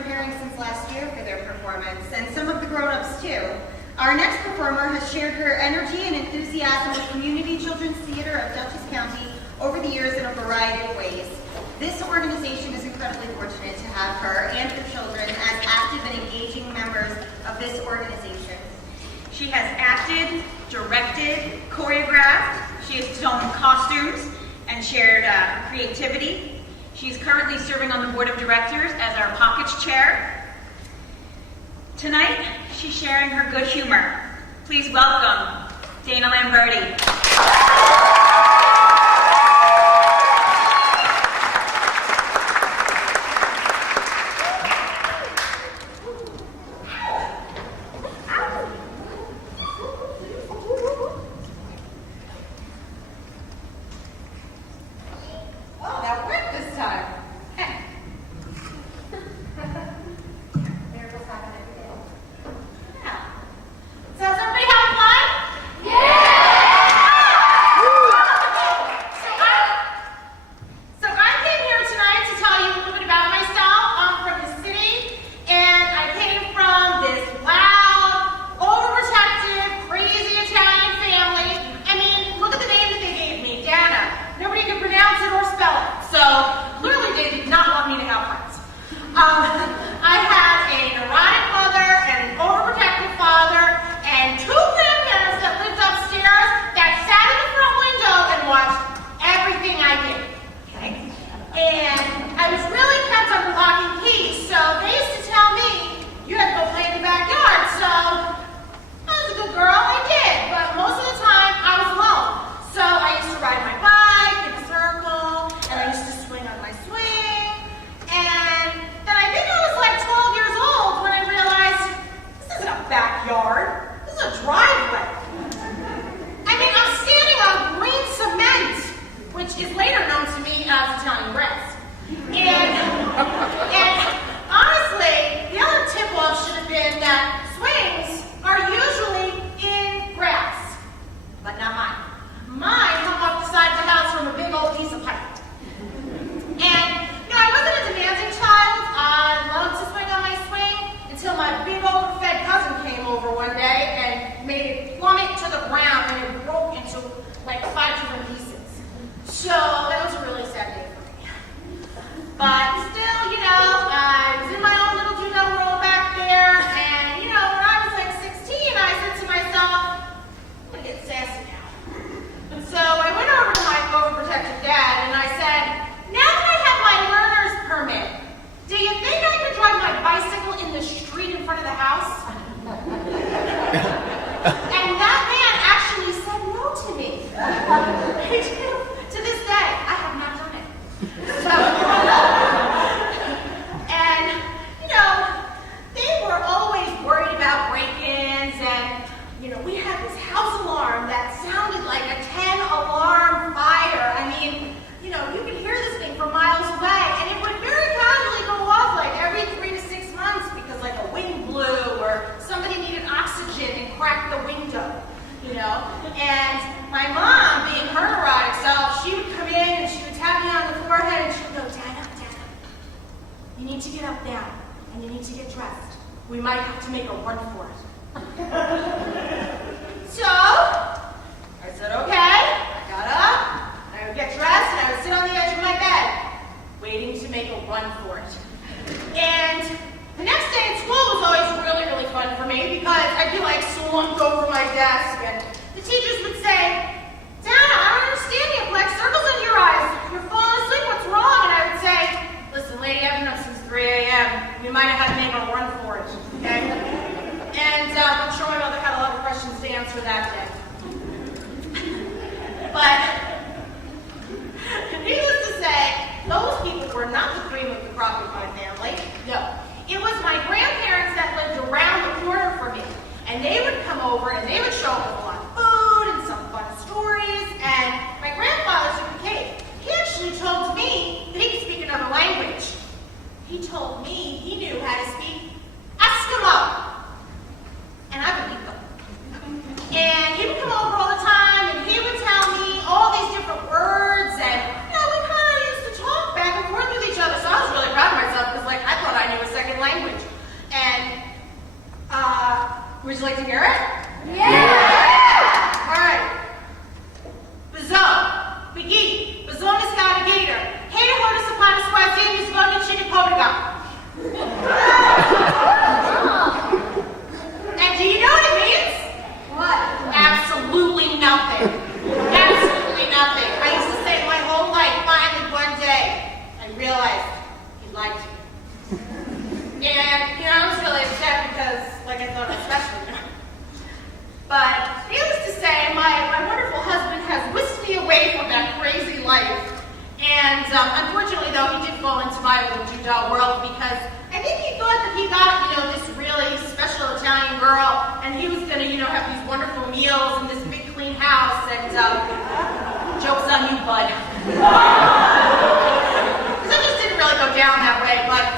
preparing since last year for their performance, and some of the grown-ups too. Our next performer has shared her energy and enthusiasm with Community Children's Theater of Dutchess County over the years in a variety of ways. This organization is incredibly fortunate to have her and her children as active and engaging members of this organization. She has acted, directed, choreographed, she has shown costumes and shared creativity. She's currently serving on the board of directors as our Pockets Chair. Tonight, she's sharing her good humor. Please welcome Dana Lamberti. Second language. Would you like to hear it? Yeah! All right. Bazone, Biggie, Bazone is got a gator. Hater hortus upon a squad team is going to chicken potaga. And do you know what it means? What? Absolutely nothing. Absolutely nothing. I used to say it my whole life. Finally, one day, I realized he liked me. And, I was really upset because, like, I thought I was special. But, needless to say, my wonderful husband has whisked me away from that crazy life. And, unfortunately, though, he did fall into my little Judah world because I think he thought that he got, this really special Italian girl, and he was going to, have these wonderful meals in this big clean house, and, joke's on you, bud. Because it just didn't really go down that way, but